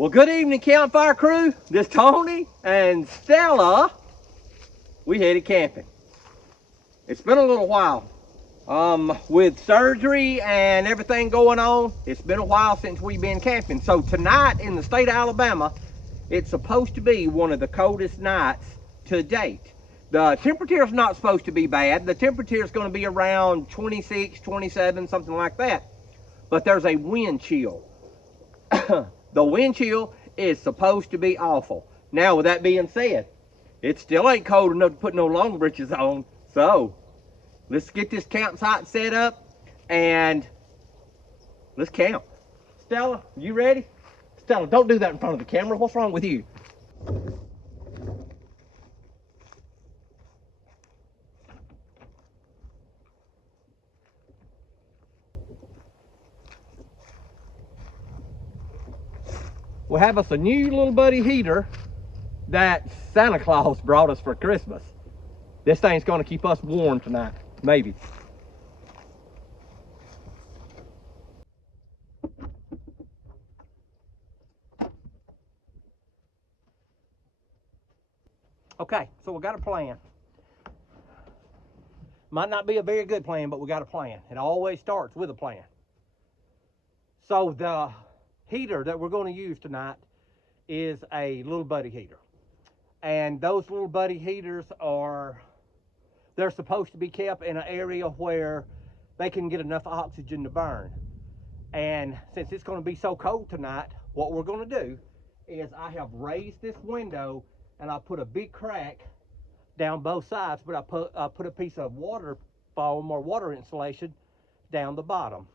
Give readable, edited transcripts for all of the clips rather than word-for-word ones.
Well, good evening, Campfire crew. This is Tony and Stella. We headed camping. It's been a little while. With surgery and everything going on, it's been a while since we've been camping. So tonight in the state of Alabama, it's supposed to be one of the coldest nights to date. The temperature is not supposed to be bad. The temperature is going to be around 26, 27, something like that. But there's a wind chill. The wind chill is supposed to be awful. Now, with that being said, it still ain't cold enough to put no long breeches on. So, let's get this campsite set up and let's camp. Stella, you ready? Stella, don't do that in front of the camera. What's wrong with you? We have us a new little buddy heater that Santa Claus brought us for Christmas. This thing's gonna keep us warm tonight, maybe. Okay, so we got a plan. Might not be a very good plan, but we got a plan. It always starts with a plan. So the heater that we're going to use tonight is a little buddy heater. And those little buddy heaters they're supposed to be kept in an area where they can get enough oxygen to burn. And since it's going to be so cold tonight, what we're going to do is I have raised this window and I put a big crack down both sides, but I put a piece of water foam or water insulation down the bottom.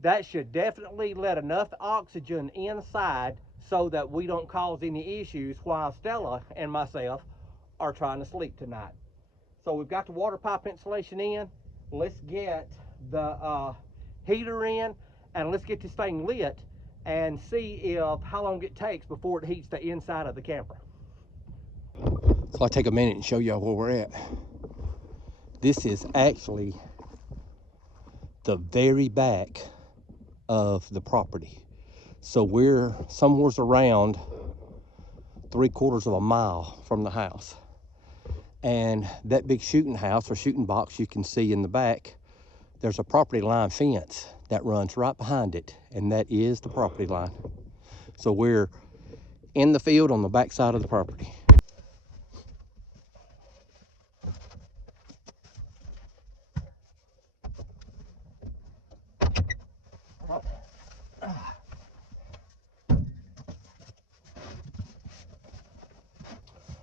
That should definitely let enough oxygen inside so that we don't cause any issues while Stella and myself are trying to sleep tonight. So we've got the water pipe insulation in. Let's get the heater in and let's get this thing lit and see how long it takes before it heats the inside of the camper. So I'll take a minute and show y'all where we're at. This is actually the very back of the property. So we're somewhere around 3/4 of a mile from the house. And that big shooting house or shooting box you can see in the back, there's a property line fence that runs right behind it, and that is the property line. So we're in the field on the back side of the property.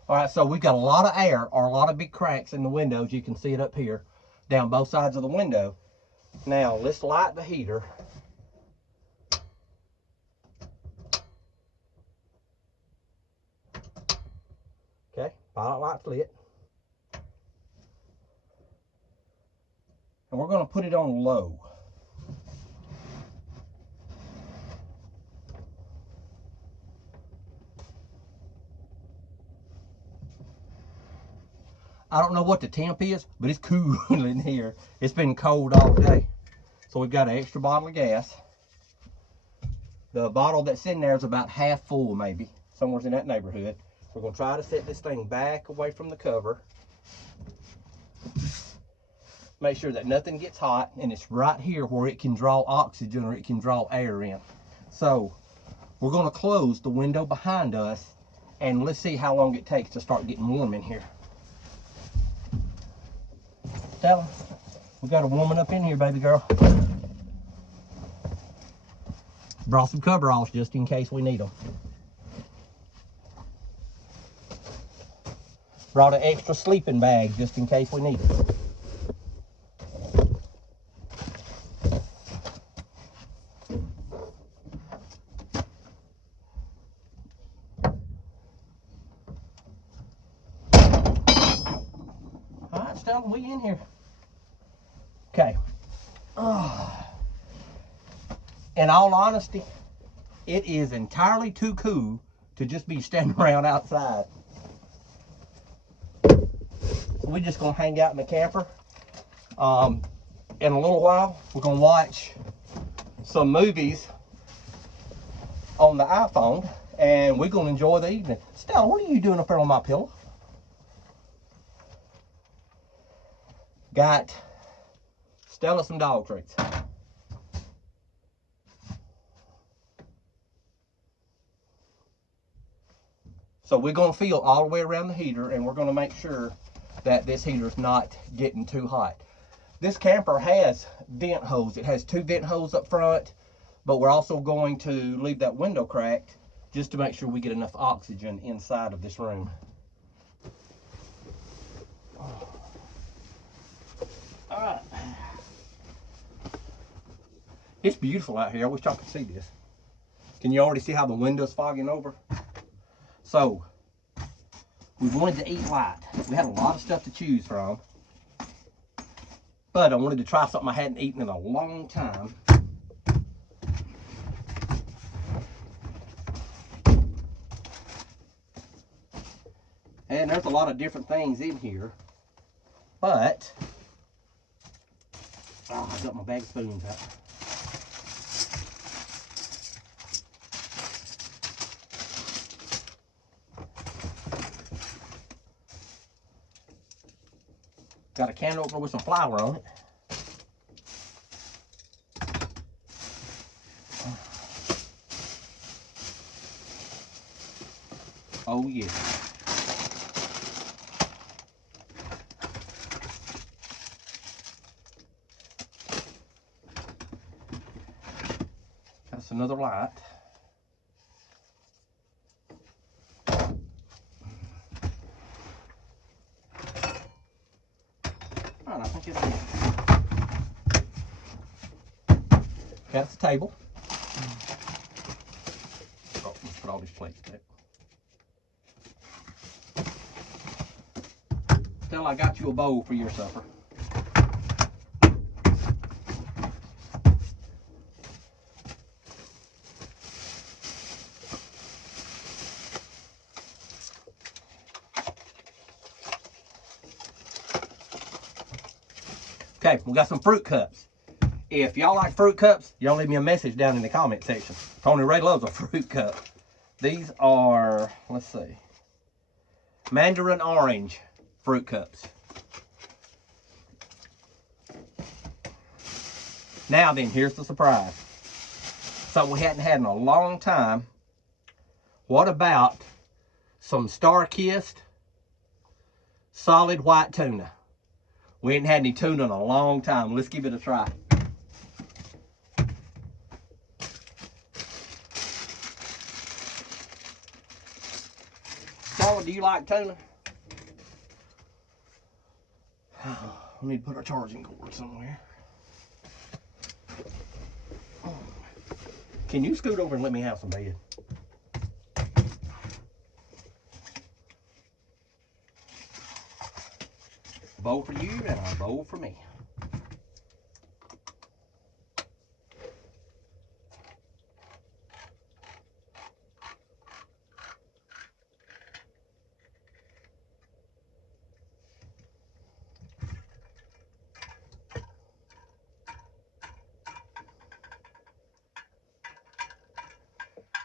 All right, so we've got a lot of air or a lot of big cracks in the windows. You can see it up here down both sides of the window. Now let's light the heater. Okay, pilot light's lit. And we're gonna put it on low. I don't know what the temp is, but it's cool in here. It's been cold all day. So we've got an extra bottle of gas. The bottle that's in there is about half full, maybe, somewhere in that neighborhood. We're gonna try to set this thing back away from the cover. Make sure that nothing gets hot, and it's right here where it can draw oxygen or it can draw air in. So we're gonna close the window behind us and let's see how long it takes to start getting warm in here. Stella, we got a warming up in here, baby girl. Brought some coveralls just in case we need them. Brought an extra sleeping bag just in case we need it. All right, Stella, we in here. Okay. In all honesty, it is entirely too cool to just be standing around outside. So we're just gonna hang out in the camper. In a little while, we're gonna watch some movies on the iPhone, and we're going to enjoy the evening. Stella, what are you doing up there on my pillow? Got Stella some dog treats. So we're going to feel all the way around the heater, and we're going to make sure that this heater is not getting too hot. This camper has vent holes. It has 2 vent holes up front, but we're also going to leave that window cracked just to make sure we get enough oxygen inside of this room. All right. It's beautiful out here. I wish y'all could see this. Can you already see how the window's fogging over? So, we wanted to eat light. We had a lot of stuff to choose from, but I wanted to try something I hadn't eaten in a long time. And there's a lot of different things in here, but I got my bag of spoons out. Got a can opener with some flour on it. Oh yeah. That's another light. All right, I think it'll be. That's the table. Oh, let's put all these plates back. Stella, I got you a bowl for your supper. Okay, we got some fruit cups. If y'all like fruit cups, y'all leave me a message down in the comment section. Tony Ray loves a fruit cup. These are, let's see, mandarin orange fruit cups. Now then, here's the surprise. Something we hadn't had in a long time. What about some star-kissed solid white tuna? We ain't had any tuna in a long time. Let's give it a try. Stella, do you like tuna? We need to put our charging cord somewhere. Can you scoot over and let me have some bed? A bowl for you and a bowl for me.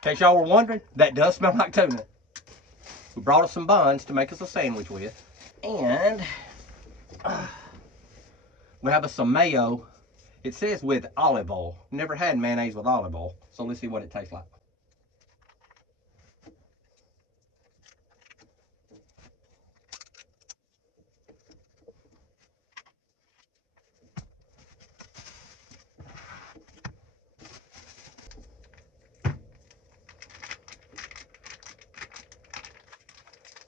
In case y'all were wondering, that does smell like tuna. We brought us some buns to make us a sandwich with. And we have us some mayo. It says with olive oil. Never had mayonnaise with olive oil. So let's see what it tastes like.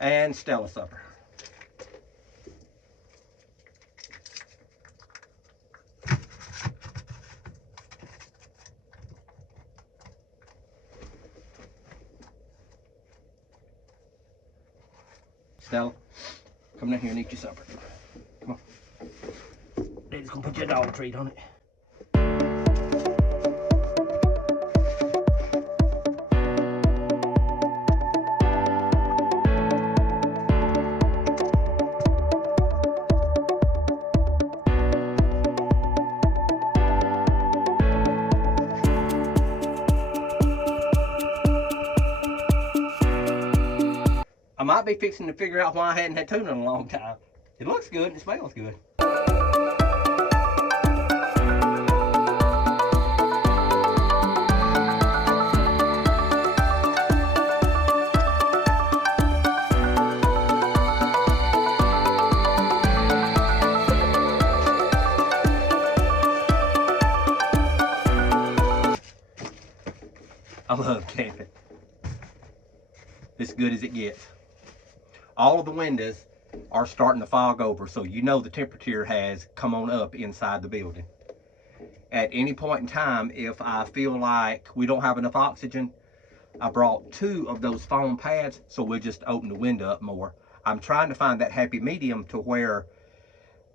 And Stella supper. Stella, come down here and eat your supper. Come on. Daddy's gonna put you a dog treat on it. might be fixing to figure out why I hadn't had tuna in a long time. It looks good and it smells good. I love camping. As good as it gets. All of the windows are starting to fog over, so you know the temperature has come on up inside the building. At any point in time, if I feel like we don't have enough oxygen, I brought 2 of those foam pads, so we'll just open the window up more. I'm trying to find that happy medium to where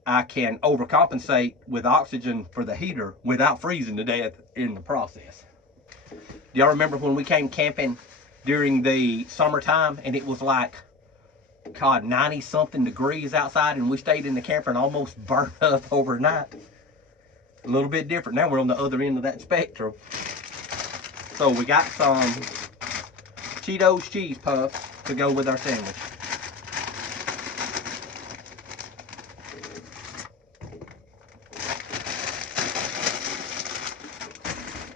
I can overcompensate with oxygen for the heater without freezing to death in the process. Do y'all remember when we came camping during the summertime and it was like, God, 90 something degrees outside, and we stayed in the camper and almost burned up overnight? A little bit different. Now we're on the other end of that spectrum. So we got some Cheetos cheese puffs to go with our sandwich.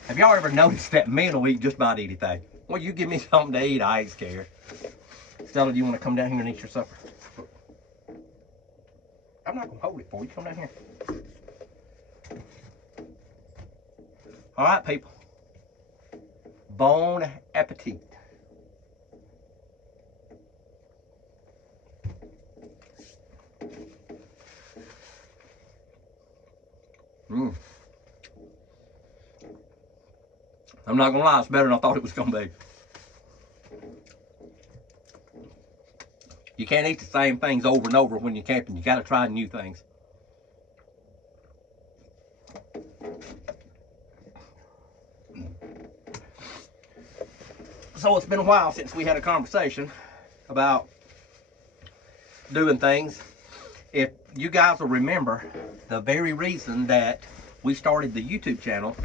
Have y'all ever noticed that men will eat just about anything? Well, you give me something to eat, I ain't scared. Stella, do you want to come down here and eat your supper? I'm not going to hold it for you. Come down here. All right, people. Bon appetit. I'm not going to lie, it's better than I thought it was going to be. You can't eat the same things over and over when you're camping. You got to try new things. So it's been a while since we had a conversation about doing things. If you guys will remember, the very reason that we started the YouTube channel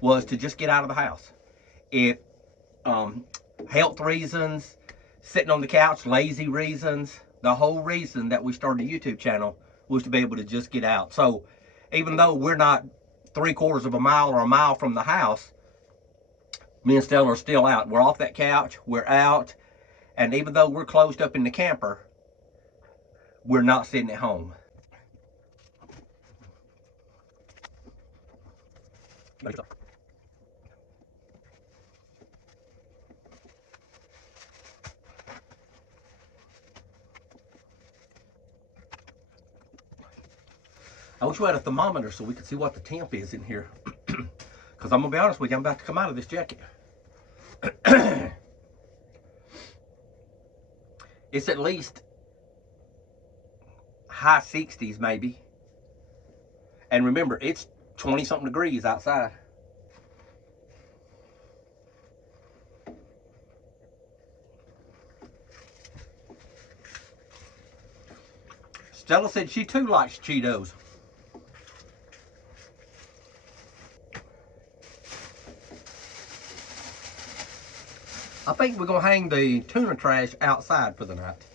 was to just get out of the house. If health reasons, sitting on the couch, lazy reasons, the whole reason that we started a YouTube channel was to be able to just get out. So even though we're not 3/4 of a mile or a mile from the house, me and Stella are still out. We're off that couch, we're out, and even though we're closed up in the camper, we're not sitting at home. I wish we had a thermometer so we could see what the temp is in here. Because I'm going to be honest with you, I'm about to come out of this jacket. It's at least high 60s maybe. And remember, it's 20 something degrees outside. Stella said she too likes Cheetos. I think we're going to hang the tuna trash outside for the night.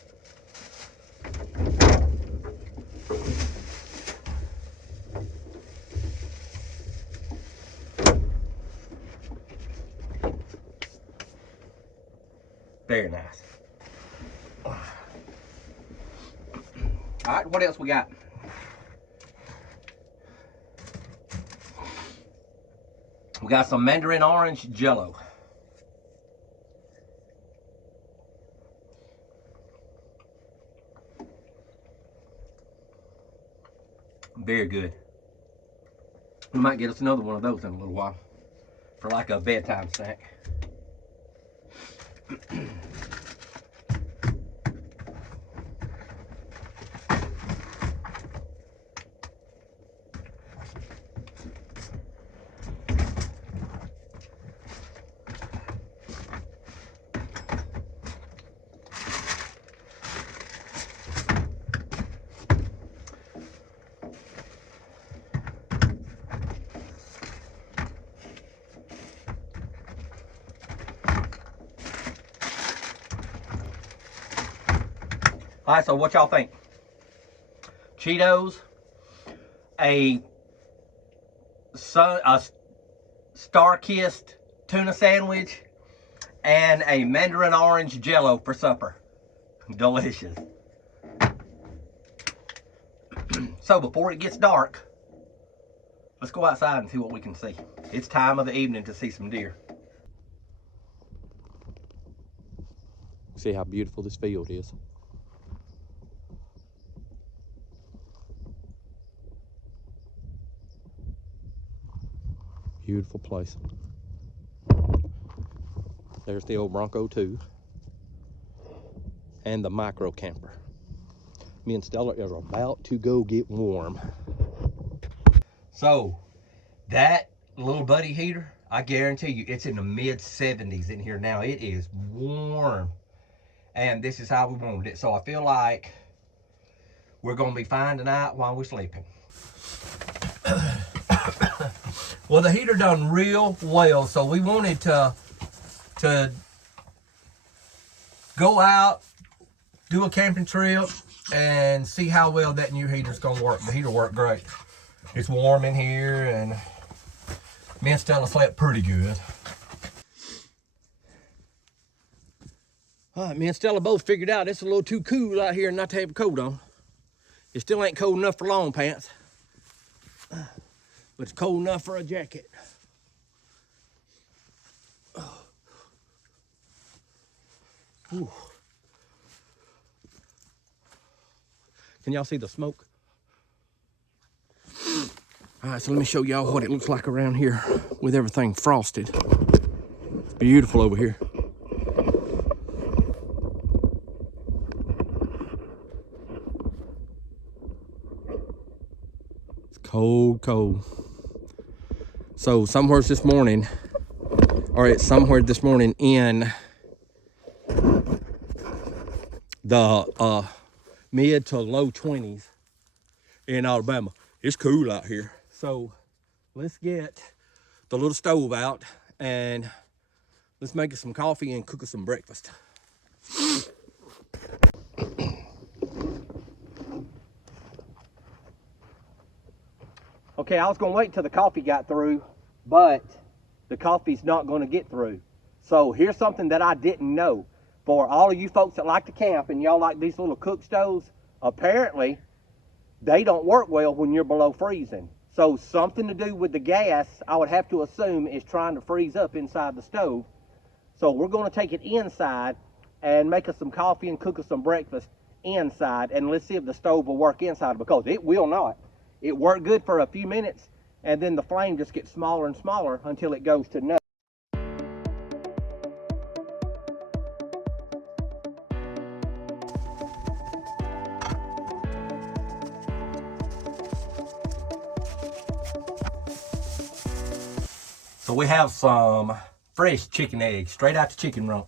Very nice. All right, what else we got? We got some mandarin orange jello. Very good. We might get us another one of those in a little while for like a bedtime snack. All right, so what y'all think? Cheetos, a star-kissed tuna sandwich, and a mandarin orange jello for supper. Delicious. So before it gets dark, let's go outside and see what we can see. It's time of the evening to see some deer. See how beautiful this field is. Beautiful place. There's the old Bronco 2 and the microcamper. Me and Stella are about to go get warm. So that little buddy heater, I guarantee you it's in the mid 70s in here now. It is warm, and this is how we wanted it. So I feel like we're gonna be fine tonight while we're sleeping. Well, the heater done real well, so we wanted to go out, do a camping trip, and see how well that new heater's gonna work. The heater worked great. It's warm in here, and me and Stella slept pretty good. All right, me and Stella both figured out it's a little too cool out here not to have a coat on. It still ain't cold enough for long pants, but it's cold enough for a jacket. Ooh. Can y'all see the smoke? All right, so let me show y'all what it looks like around here with everything frosted. It's beautiful over here. It's cold, cold. So somewhere this morning, or it's somewhere this morning in the mid to low 20s in Alabama. It's cool out here. So let's get the little stove out and let's make us some coffee and cook us some breakfast. Okay, I was gonna wait till the coffee got through, but the coffee's not gonna get through. So here's something that I didn't know. For all of you folks that like to camp and y'all like these little cook stoves, apparently they don't work well when you're below freezing. So something to do with the gas, I would have to assume, is trying to freeze up inside the stove. So we're going to take it inside and make us some coffee and cook us some breakfast inside, and let's see if the stove will work inside, because it will not. It worked good for a few minutes, and then the flame just gets smaller and smaller until it goes to no. So we have some fresh chicken eggs, straight out the chicken rump.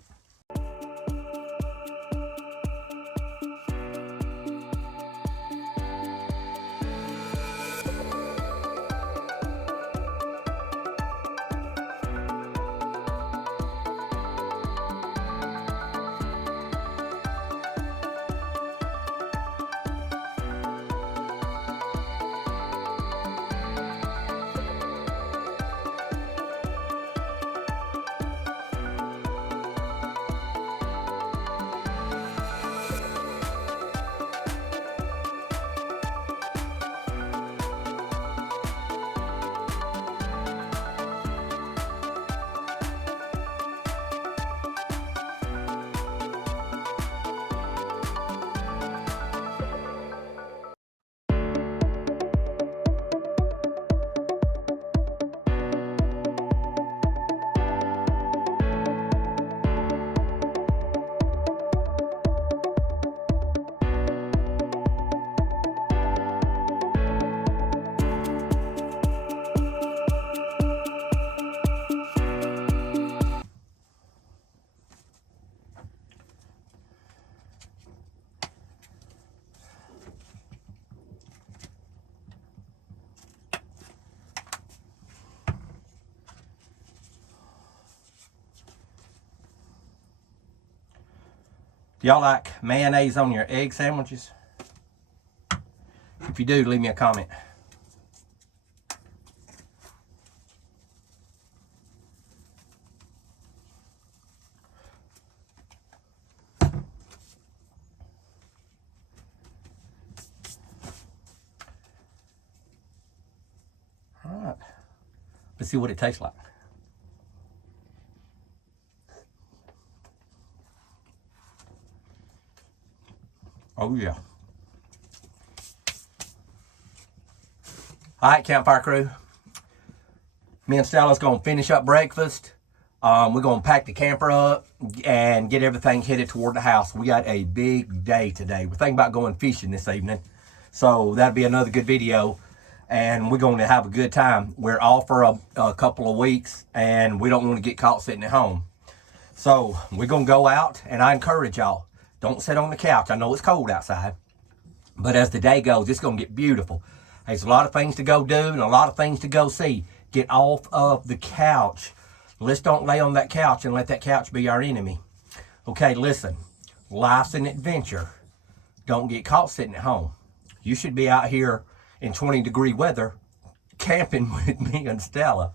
Do y'all like mayonnaise on your egg sandwiches? If you do, leave me a comment. All right. Let's see what it tastes like. Oh, yeah. All right, Campfire crew. Me and Stella's going to finish up breakfast. We're going to pack the camper up and get everything headed toward the house. We got a big day today. We're thinking about going fishing this evening. So that'll be another good video. And we're going to have a good time. We're off for a couple of weeks, and we don't want to get caught sitting at home. So we're going to go out, and I encourage y'all, don't sit on the couch. I know it's cold outside, but as the day goes, it's going to get beautiful. There's a lot of things to go do and a lot of things to go see. Get off of the couch. Let's don't lay on that couch and let that couch be our enemy. Okay, listen. Life's an adventure. Don't get caught sitting at home. You should be out here in 20-degree weather camping with me and Stella.